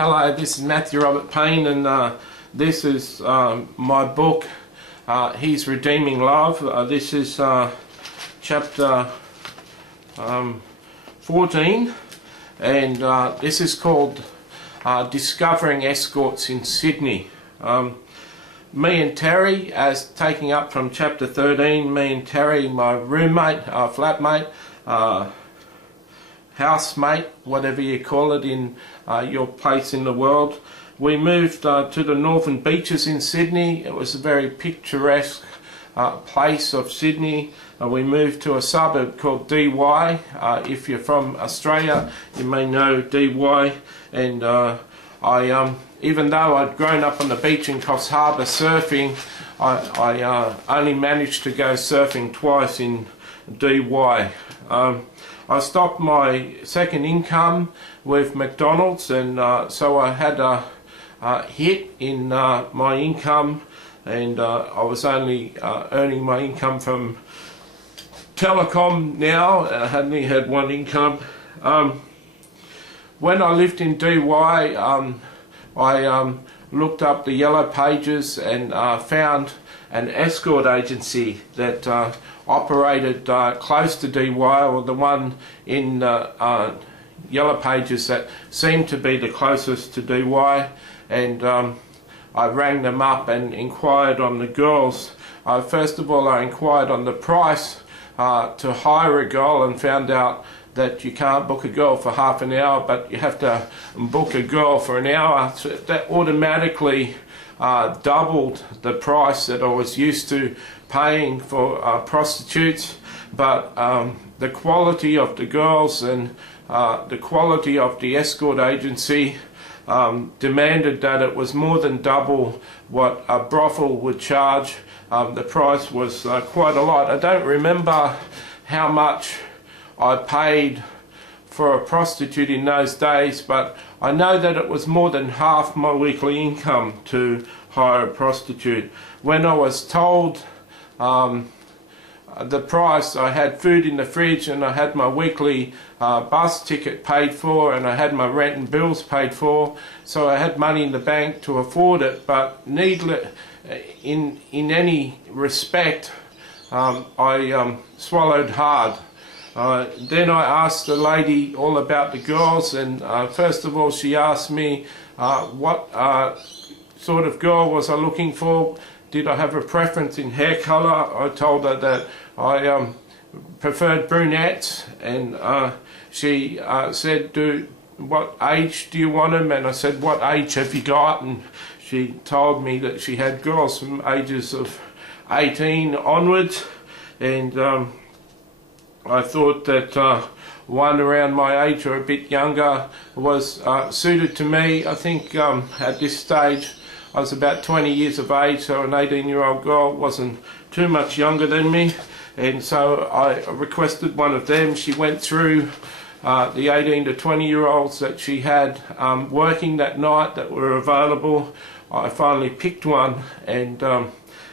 Hello, this is Matthew Robert Payne, and this is my book, He's Redeeming Love. This is chapter 14, and this is called Discovering Escorts in Sydney. Me and Terry, as taking up from chapter 13, me and Terry, my roommate, flatmate, housemate, whatever you call it in your place in the world. We moved to the northern beaches in Sydney. It was a very picturesque place of Sydney. We moved to a suburb called Dee Why. If you're from Australia, you may know Dee Why. And even though I'd grown up on the beach in Coffs Harbour surfing, I only managed to go surfing twice in Dee Why. I stopped my second income with McDonald's, and so I had a hit in my income, and I was only earning my income from telecom now. I only had one income. When I lived in Dee Why, I looked up the yellow pages and found an escort agency that operated close to Dee Why, or the one in yellow pages that seemed to be the closest to Dee Why, and I rang them up and inquired on the girls. First of all, I inquired on the price to hire a girl, and found out that you can't book a girl for half an hour, but you have to book a girl for an hour. So that automatically doubled the price that I was used to paying for prostitutes. But the quality of the girls and the quality of the escort agency demanded that it was more than double what a brothel would charge. The price was quite a lot. I don't remember how much I paid for a prostitute in those days, but I know that it was more than half my weekly income to hire a prostitute. When I was told the price, I had food in the fridge, and I had my weekly bus ticket paid for, and I had my rent and bills paid for, so I had money in the bank to afford it. But needless, in any respect, I swallowed hard. Then I asked the lady all about the girls, and first of all she asked me what sort of girl was I looking for. Did I have a preference in hair colour? I told her that I preferred brunettes, and she said, what age do you want them? And I said, what age have you got? And she told me that she had girls from ages of 18 onwards, and I thought that one around my age or a bit younger was suited to me. I think at this stage I was about 20 years of age, so an 18-year-old girl wasn't too much younger than me, and so I requested one of them. She went through the 18 to 20-year-olds that she had working that night that were available. I finally picked one and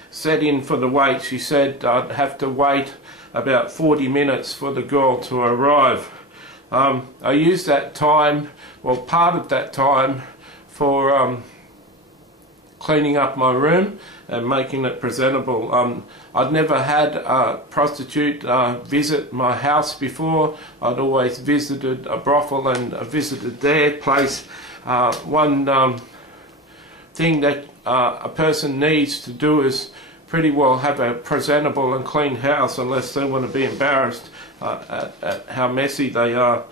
set in for the wait. She said I'd have to wait about 40 minutes for the girl to arrive. I used that time, well, part of that time, for cleaning up my room and making it presentable. I'd never had a prostitute visit my house before. I'd always visited a brothel and visited their place. One thing that a person needs to do is pretty well have a presentable and clean house, unless they want to be embarrassed at how messy they are.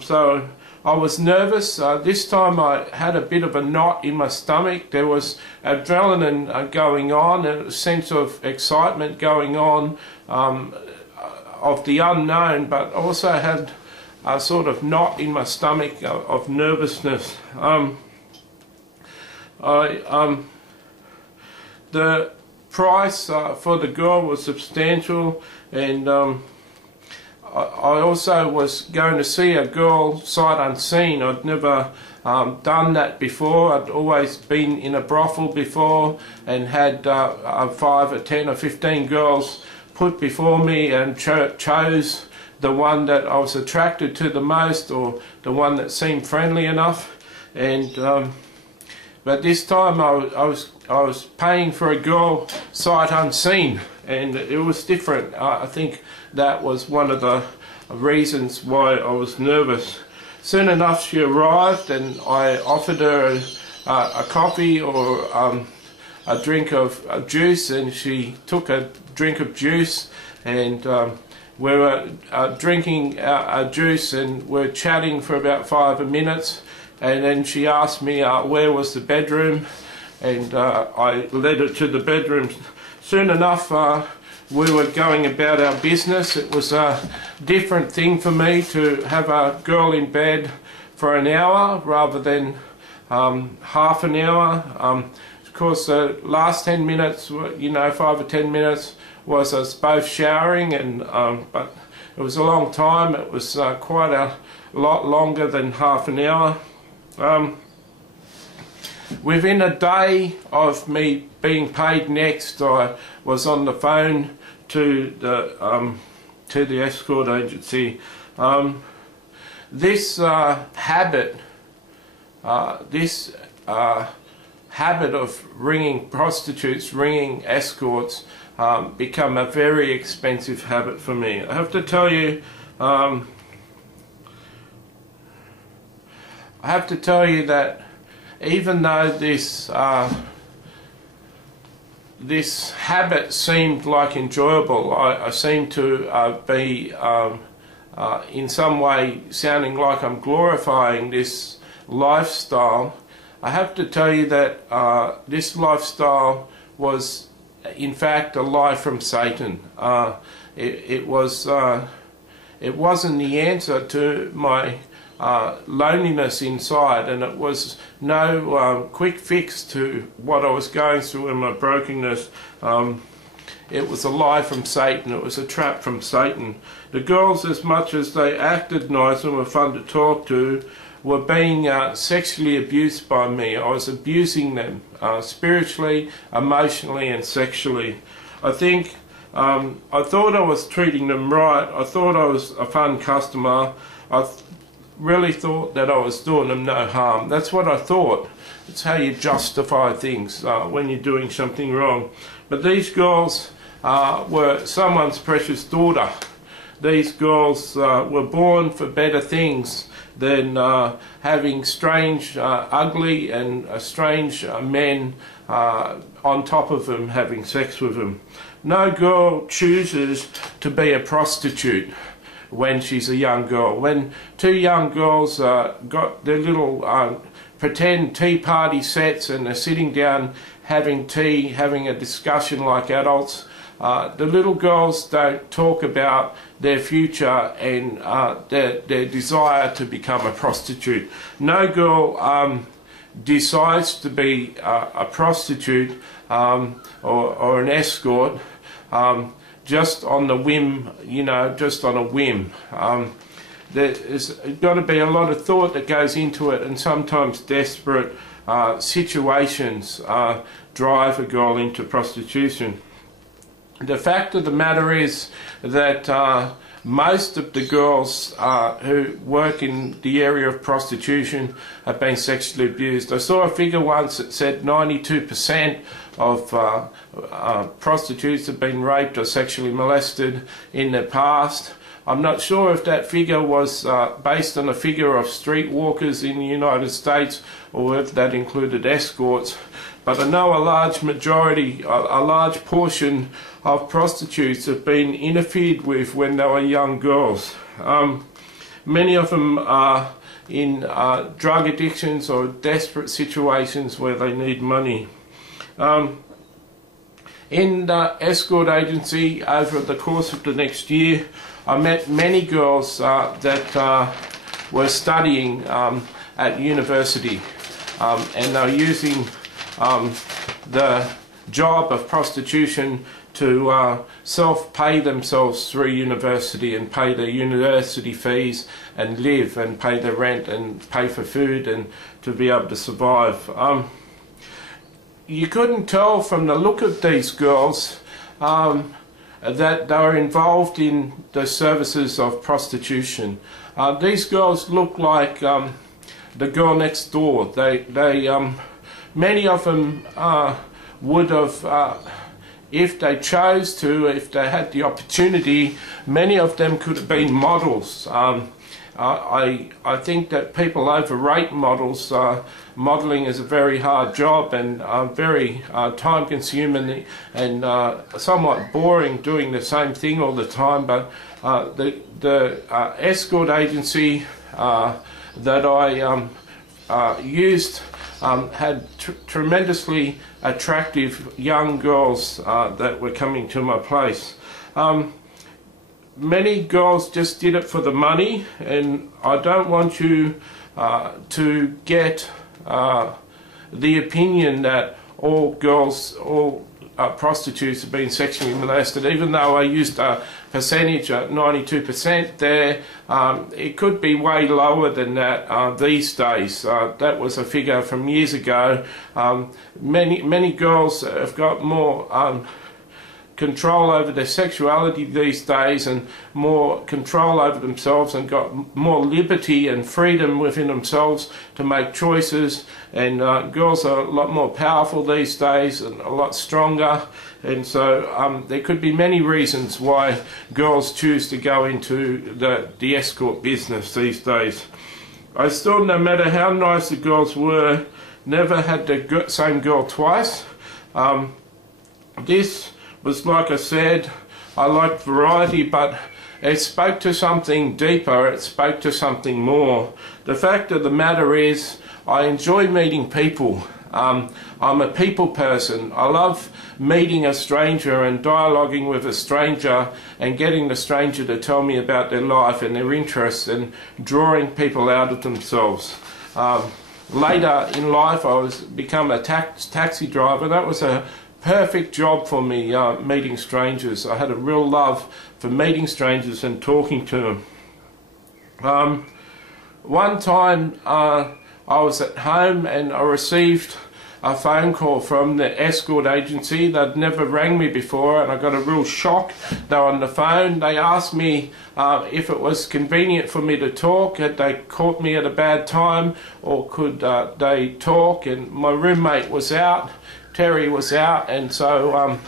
So I was nervous. This time I had a bit of a knot in my stomach. There was adrenaline going on, and a sense of excitement going on of the unknown, but also had a sort of knot in my stomach of nervousness. The price for the girl was substantial, and I also was going to see a girl sight unseen. I'd never done that before. I'd always been in a brothel before and had 5 or 10 or 15 girls put before me, and chose the one that I was attracted to the most, or the one that seemed friendly enough. and but this time I was paying for a girl sight unseen, and it was different. I think that was one of the reasons why I was nervous. Soon enough she arrived, and I offered her a coffee or a drink of juice, and she took a drink of juice, and we were drinking our juice, and we're chatting for about 5 minutes, and then she asked me where was the bedroom, and I led her to the bedroom. Soon enough we were going about our business. It was a different thing for me to have a girl in bed for an hour rather than half an hour. Of course, the last 10 minutes, 5 or 10 minutes was us both showering, and but it was a long time. It was quite a lot longer than half an hour. Within a day of me being paid next, I was on the phone to the escort agency. This habit of ringing prostitutes, ringing escorts, become a very expensive habit for me. I have to tell you, that even though this habit seemed like enjoyable, I seem to be in some way sounding like I'm glorifying this lifestyle. I have to tell you that this lifestyle was in fact a lie from Satan. It wasn't the answer to my loneliness inside, and it was no quick fix to what I was going through in my brokenness. It was a lie from Satan. It was a trap from Satan. The girls, as much as they acted nice and were fun to talk to, were being sexually abused by me. I was abusing them spiritually, emotionally and sexually. I think I thought I was treating them right. I thought I was a fun customer. I really thought that I was doing them no harm. That's what I thought. It's how you justify things when you're doing something wrong. But these girls were someone's precious daughter. These girls were born for better things than having strange, ugly and strange men on top of them having sex with them. No girl chooses to be a prostitute when she's a young girl. When two young girls got their little pretend tea party sets and they're sitting down having tea, having a discussion like adults, the little girls don't talk about their future and their desire to become a prostitute. No girl decides to be a prostitute or an escort just on the whim, just on a whim. There's got to be a lot of thought that goes into it, and sometimes desperate situations drive a girl into prostitution. The fact of the matter is that most of the girls who work in the area of prostitution have been sexually abused. I saw a figure once that said 92% of prostitutes have been raped or sexually molested in the past. I'm not sure if that figure was based on a figure of streetwalkers in the United States or if that included escorts, but I know a large majority, a large portion of prostitutes have been interfered with when they were young girls. Many of them are in drug addictions or desperate situations where they need money. In the escort agency, over the course of the next year, I met many girls that were studying at university, and they were using the job of prostitution to self-pay themselves through university and pay their university fees and live and pay their rent and pay for food and to be able to survive. You couldn't tell from the look of these girls that they were involved in the services of prostitution. These girls looked like the girl next door. Many of them would have, if they chose to, if they had the opportunity, many of them could have been models. I think that people overrate models. Modelling is a very hard job and very time-consuming and somewhat boring, doing the same thing all the time. But the escort agency that I used had tremendously attractive young girls that were coming to my place. Many girls just did it for the money, and I don't want you to get the opinion that all girls, all prostitutes have been sexually molested. Even though I used a percentage at 92% there, it could be way lower than that these days. That was a figure from years ago. Many girls have got more control over their sexuality these days and more control over themselves and got more liberty and freedom within themselves to make choices, and girls are a lot more powerful these days and a lot stronger, and so there could be many reasons why girls choose to go into the escort business these days. I still, no matter how nice the girls were, never had the same girl twice. This was, like I said, I liked variety, but it spoke to something deeper, it spoke to something more. The fact of the matter is, I enjoy meeting people. I'm a people person. I love meeting a stranger and dialoguing with a stranger and getting the stranger to tell me about their life and their interests and drawing people out of themselves. Later in life I become a taxi driver. That was a perfect job for me, meeting strangers. I had a real love for meeting strangers and talking to them. One time I was at home and I received a phone call from the escort agency. They'd never rang me before, and I got a real shock. They were on the phone. They asked me if it was convenient for me to talk, had they caught me at a bad time, or could they talk, and my roommate was out. Terry was out, and so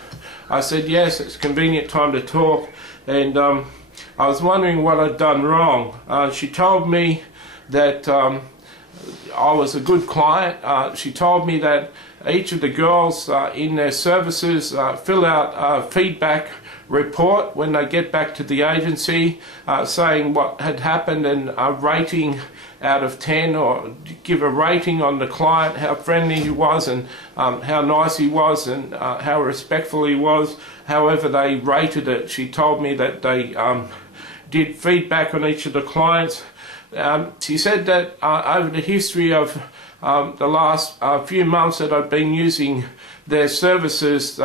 I said yes, it's a convenient time to talk, and I was wondering what I'd done wrong. She told me that I was a good client. She told me that each of the girls in their services fill out a feedback report when they get back to the agency, saying what had happened and a rating out of 10, or give a rating on the client, how friendly he was and how nice he was and how respectful he was, however they rated it. She told me that they did feedback on each of the clients. She said that over the history of the last few months that I've been using their services,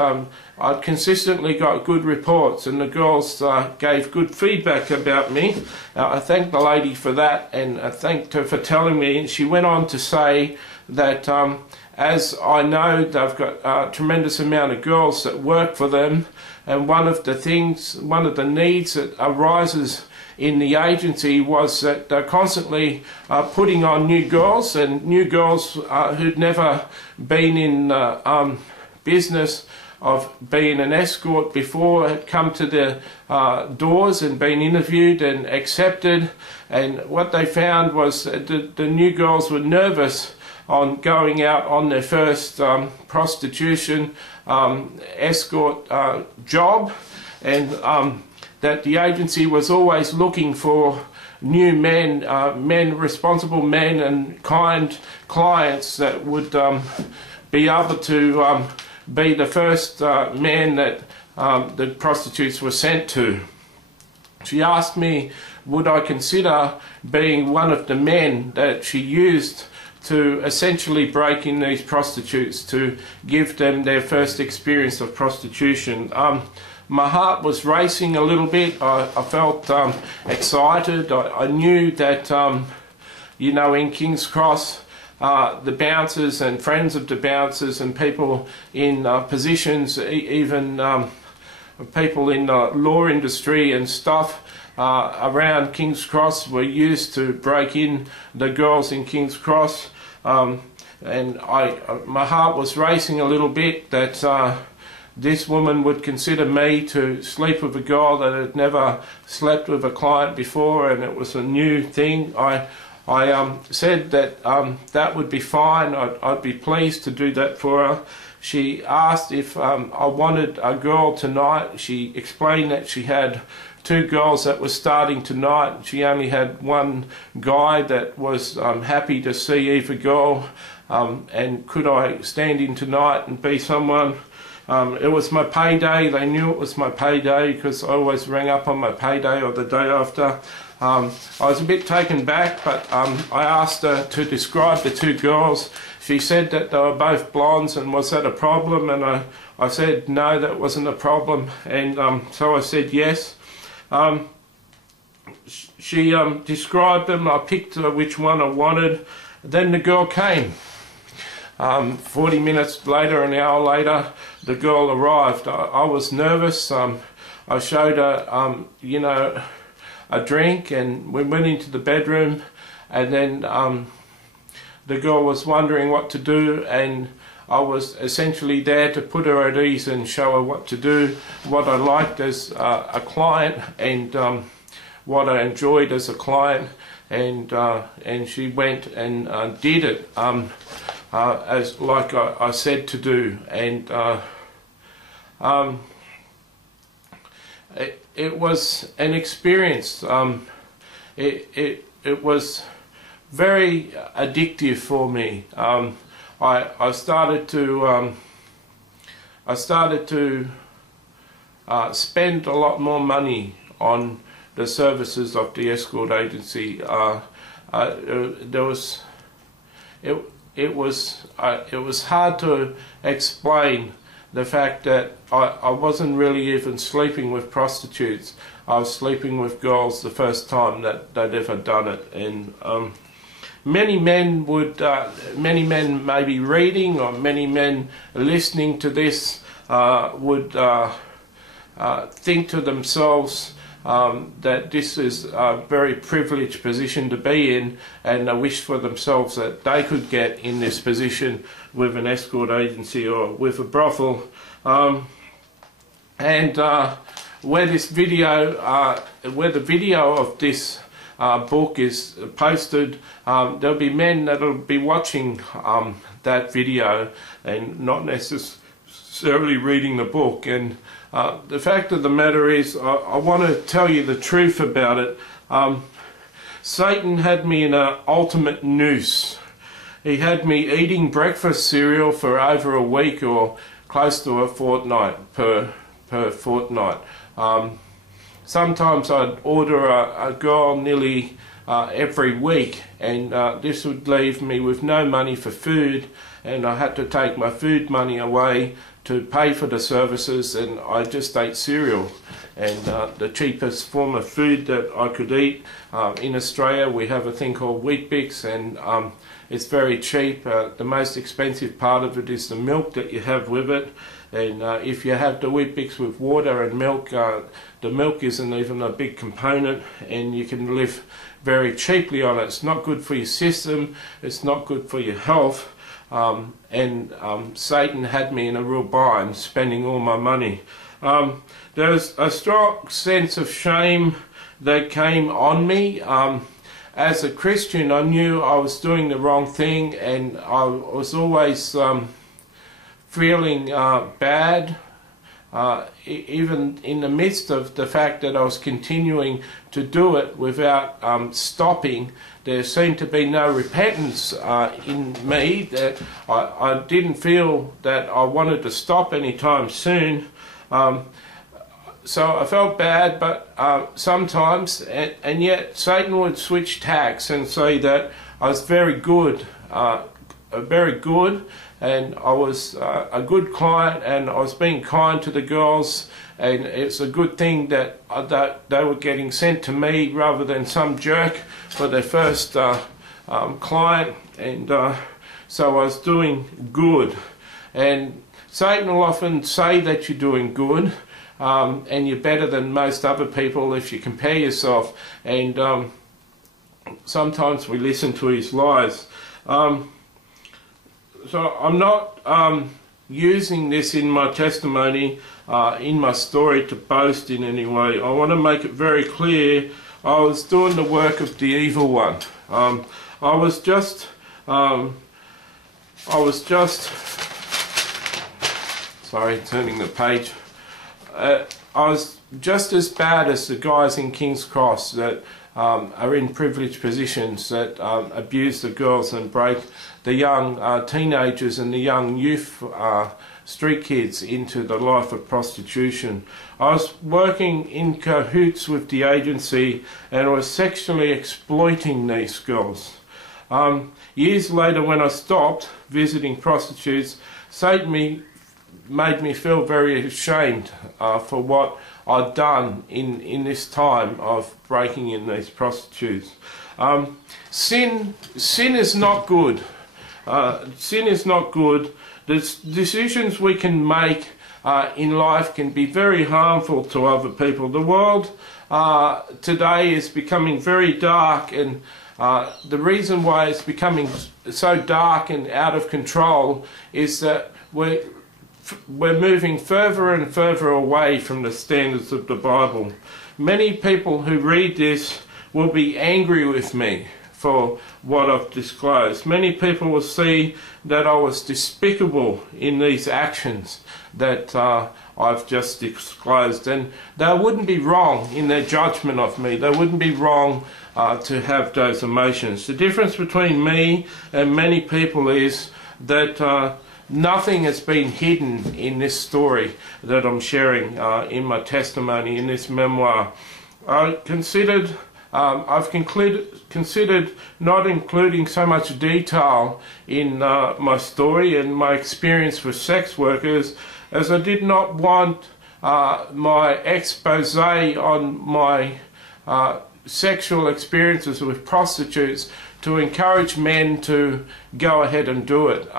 I'd consistently got good reports, and the girls gave good feedback about me. I thanked the lady for that, and I thanked her for telling me, and she went on to say that as I know they've got a tremendous amount of girls that work for them, and one of the needs that arises in the agency was that they're constantly putting on new girls, and new girls who'd never been in business of being an escort before had come to the doors and been interviewed and accepted, and what they found was that the new girls were nervous on going out on their first prostitution escort job, and that the agency was always looking for new men, responsible men and kind clients that would be able to be the first man that the prostitutes were sent to. She asked me would I consider being one of the men that she used to essentially break in these prostitutes, to give them their first experience of prostitution. My heart was racing a little bit. I felt excited. I knew that, you know, in King's Cross, the bouncers and friends of the bouncers and people in positions, even people in the law industry and stuff, around King's Cross were used to break in the girls in King's Cross, and my heart was racing a little bit that this woman would consider me to sleep with a girl that had never slept with a client before, and it was a new thing. I said that that would be fine. I'd be pleased to do that for her. She asked if I wanted a girl tonight. She explained that she had 2 girls that were starting tonight. She only had one guy that was happy to see either girl, and could I stand in tonight and be someone. It was my payday. They knew it was my payday because I always rang up on my payday or the day after. I was a bit taken back, but I asked her to describe the 2 girls. She said that they were both blondes, and was that a problem? And I said no, that wasn't a problem, and so I said yes. She described them. I picked which one I wanted. Then the girl came. 40 minutes later, an hour later, the girl arrived. I was nervous. I showed her, you know, a drink, and we went into the bedroom, and then the girl was wondering what to do, and I was essentially there to put her at ease and show her what to do, what I liked as a client, and what I enjoyed as a client, and she went and did it as like I said to do, and it was an experience. It was very addictive for me. I started to spend a lot more money on the services of the escort agency. It was hard to explain the fact that I wasn't really even sleeping with prostitutes. I was sleeping with girls the first time that they'd ever done it, and many men maybe reading, or many men listening to this would think to themselves that this is a very privileged position to be in, and they wish for themselves that they could get in this position with an escort agency or with a brothel. Where this video, where the video of this book is posted, there'll be men that'll be watching that video and not necessarily reading the book. And the fact of the matter is, I want to tell you the truth about it. Satan had me in an ultimate noose. He had me eating breakfast cereal for over a week, or close to a fortnight per fortnight. Sometimes I'd order a girl nearly every week, and this would leave me with no money for food, and I had to take my food money away to pay for the services, and I just ate cereal. And the cheapest form of food that I could eat, in Australia we have a thing called Wheat Bix, and it's very cheap. The most expensive part of it is the milk that you have with it, and if you have the Wheat Bix with water and milk, the milk isn't even a big component, and you can live very cheaply on it. It's not good for your system, it's not good for your health, and Satan had me in a real bind, spending all my money. There's a strong sense of shame that came on me. As a Christian, I knew I was doing the wrong thing, and I was always feeling bad, even in the midst of the fact that I was continuing to do it without stopping. There seemed to be no repentance in me. That I didn't feel that I wanted to stop anytime soon. So I felt bad, but sometimes, and yet Satan would switch tacks and say that I was very good, and I was a good client, and I was being kind to the girls, and it's a good thing that they were getting sent to me rather than some jerk for their first client, and so I was doing good. And Satan will often say that you're doing good, and you're better than most other people if you compare yourself. And sometimes we listen to his lies. So I'm not using this in my testimony, in my story, to boast in any way. I want to make it very clear I was doing the work of the evil one. I was just sorry, turning the page. I was just as bad as the guys in King's Cross that are in privileged positions, that abuse the girls and break the young teenagers and the young youth street kids into the life of prostitution. I was working in cahoots with the agency and I was sexually exploiting these girls. Years later, when I stopped visiting prostitutes, Satan made me feel very ashamed for what I'd done in this time of breaking in these prostitutes. Sin is not good. Sin is not good. The decisions we can make in life can be very harmful to other people. The world today is becoming very dark, and the reason why it's becoming so dark and out of control is that we're moving further and further away from the standards of the Bible. Many people who read this will be angry with me for what I've disclosed. Many people will see that I was despicable in these actions that I've just disclosed, and they wouldn't be wrong in their judgment of me. They wouldn't be wrong to have those emotions. The difference between me and many people is that nothing has been hidden in this story that I'm sharing in my testimony, in this memoir. I've considered not including so much detail in my story and my experience with sex workers, as I did not want my expose on my sexual experiences with prostitutes to encourage men to go ahead and do it.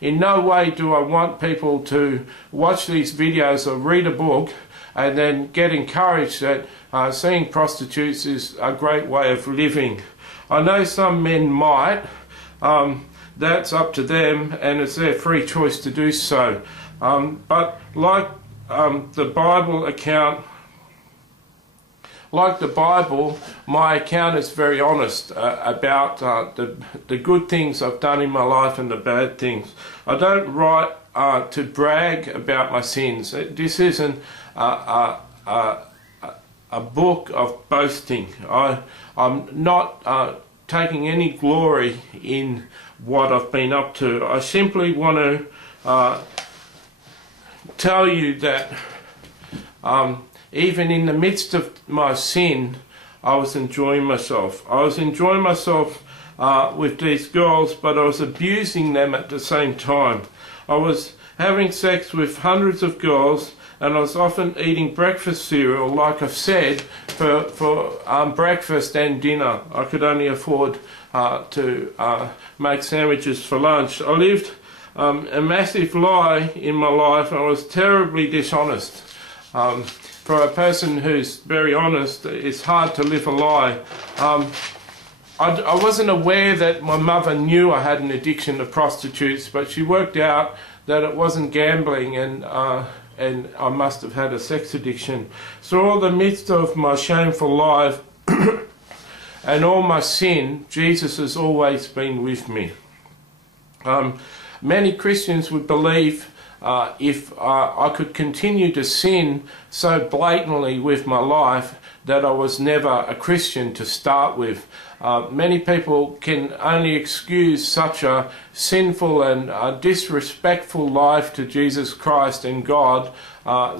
In no way do I want people to watch these videos or read a book and then get encouraged that seeing prostitutes is a great way of living. I know some men might. That's up to them, and it's their free choice to do so. But like the Bible account, my account is very honest about the good things I've done in my life and the bad things. I don't write to brag about my sins. This isn't a book of boasting. I'm not taking any glory in what I've been up to. I simply want to tell you that even in the midst of my sin, I was enjoying myself. I was enjoying myself with these girls, but I was abusing them at the same time. I was having sex with hundreds of girls, and I was often eating breakfast cereal, like I've said, for breakfast and dinner. I could only afford to make sandwiches for lunch. I lived a massive lie in my life, and I was terribly dishonest. For a person who's very honest, it's hard to live a lie. I wasn't aware that my mother knew I had an addiction to prostitutes, but she worked out that it wasn't gambling, and I must have had a sex addiction. So all the midst of my shameful life and all my sin, Jesus has always been with me. Many Christians would believe if I could continue to sin so blatantly with my life that I was never a Christian to start with. Many people can only excuse such a sinful and disrespectful life to Jesus Christ and God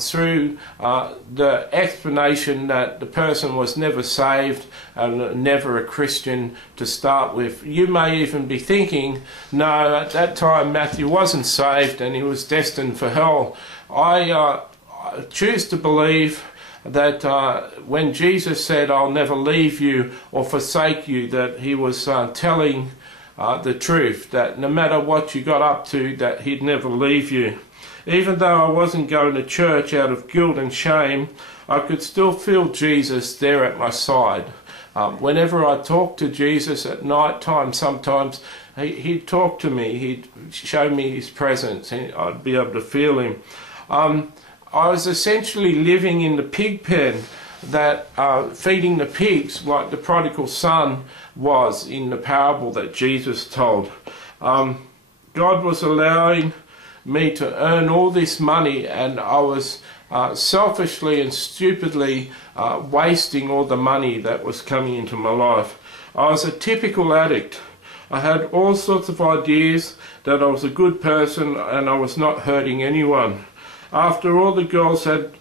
through the explanation that the person was never saved and never a Christian to start with. You may even be thinking, no, at that time Matthew wasn't saved and he was destined for hell. I choose to believe that when Jesus said, I'll never leave you or forsake you, that he was telling the truth, that no matter what you got up to, that he'd never leave you. Even though I wasn't going to church out of guilt and shame, I could still feel Jesus there at my side. Whenever I talked to Jesus at night time, sometimes he'd talk to me, he'd show me his presence, and I'd be able to feel him. I was essentially living in the pig pen, that feeding the pigs like the prodigal son was in the parable that Jesus told. God was allowing me to earn all this money, and I was selfishly and stupidly wasting all the money that was coming into my life. I was a typical addict. I had all sorts of ideas that I was a good person and I was not hurting anyone. After all the girls had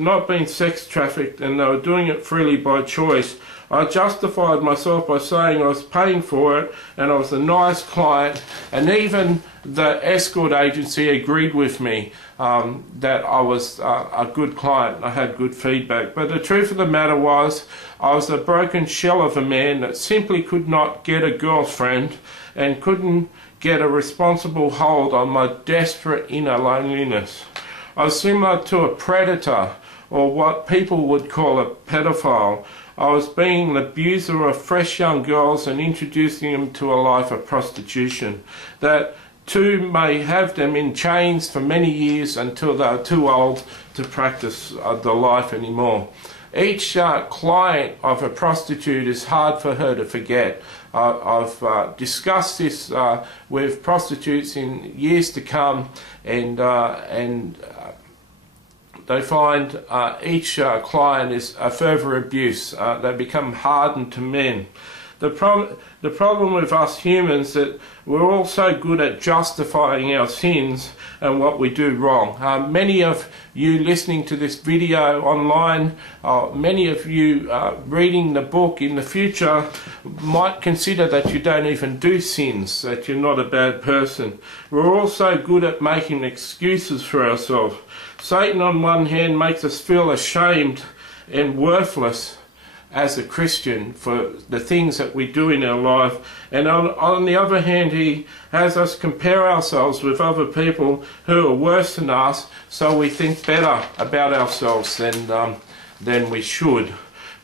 not been sex trafficked and they were doing it freely by choice, I justified myself by saying I was paying for it and I was a nice client, and even the escort agency agreed with me that I was a good client. I had good feedback. But the truth of the matter was, I was a broken shell of a man that simply could not get a girlfriend and couldn't get a responsible hold on my desperate inner loneliness. I was similar to a predator, or what people would call a pedophile. I was being an abuser of fresh young girls and introducing them to a life of prostitution, that too may have them in chains for many years until they are too old to practice the life anymore. Each client of a prostitute is hard for her to forget. I've discussed this with prostitutes in years to come, and they find each client is a further abuse. They become hardened to men. The problem with us humans that we're all so good at justifying our sins and what we do wrong. Many of you listening to this video online, many of you reading the book in the future might consider that you don't even do sins, that you're not a bad person. We're all so good at making excuses for ourselves. Satan on one hand makes us feel ashamed and worthless as a Christian for the things that we do in our life, and on the other hand he has us compare ourselves with other people who are worse than us, so we think better about ourselves than we should.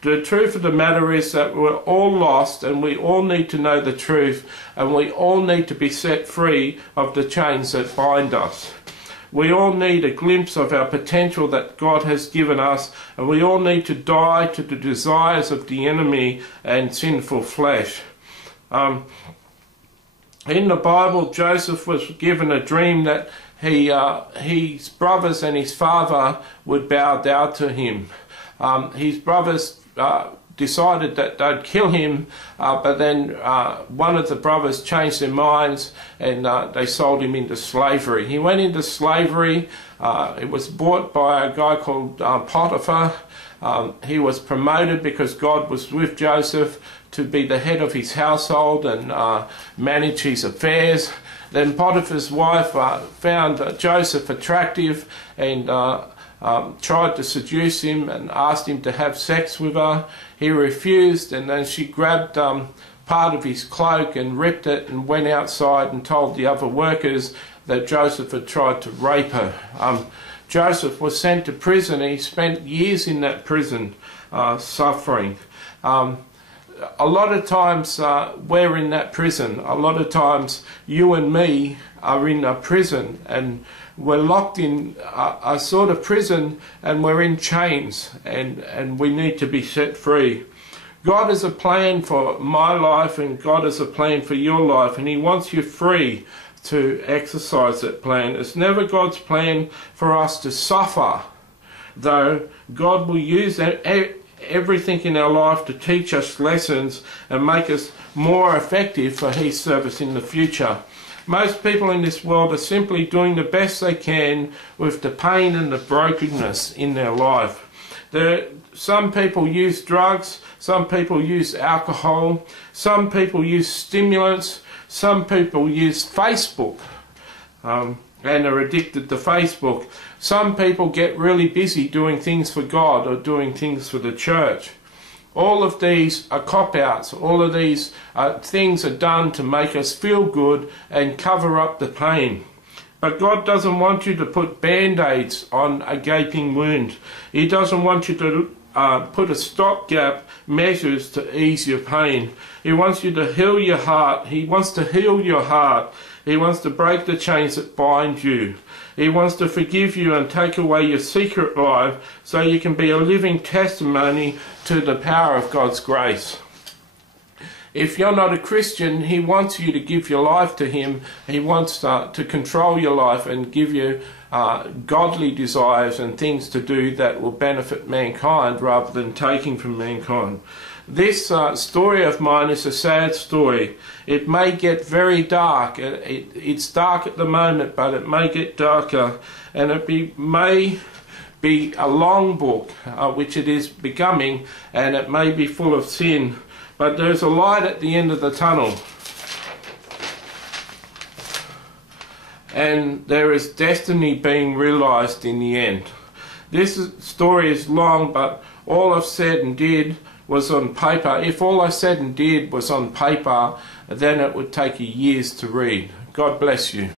The truth of the matter is that we're all lost, and we all need to know the truth, and we all need to be set free of the chains that bind us. We all need a glimpse of our potential that God has given us, and we all need to die to the desires of the enemy and sinful flesh. In the Bible, Joseph was given a dream that his brothers and his father would bow down to him. His brothers decided that they'd kill him, but then one of the brothers changed their minds, and they sold him into slavery. He went into slavery. It was bought by a guy called Potiphar. He was promoted because God was with Joseph to be the head of his household and manage his affairs. Then Potiphar's wife found Joseph attractive and tried to seduce him and asked him to have sex with her. He refused, and then she grabbed part of his cloak and ripped it and went outside and told the other workers that Joseph had tried to rape her. Joseph was sent to prison, and he spent years in that prison suffering. A lot of times we're in that prison. A lot of times you and me are in a prison, and we're locked in a sort of prison, and we're in chains, and we need to be set free. God has a plan for my life, and God has a plan for your life, and he wants you free to exercise that plan. It's never God's plan for us to suffer, though God will use everything in our life to teach us lessons and make us more effective for his service in the future. Most people in this world are simply doing the best they can with the pain and the brokenness in their life. Some people use drugs, some people use alcohol, some people use stimulants, some people use Facebook and are addicted to Facebook. Some people get really busy doing things for God or doing things for the church. All of these are cop-outs. All of these things are done to make us feel good and cover up the pain. But God doesn't want you to put band-aids on a gaping wound. He doesn't want you to put a stopgap measures to ease your pain. He wants you to heal your heart. He wants to heal your heart. He wants to break the chains that bind you. He wants to forgive you and take away your secret life so you can be a living testimony to the power of God's grace. If you're not a Christian, He wants you to give your life to Him. He wants to control your life and give you godly desires and things to do that will benefit mankind rather than taking from mankind. This story of mine is a sad story. It may get very dark. It's dark at the moment, but it may get darker, and may be a long book, which it is becoming, and it may be full of sin. But there's a light at the end of the tunnel. And there is destiny being realized in the end. This story is long, but all I've said and did was on paper. If all I said and did was on paper, then it would take you years to read. God bless you.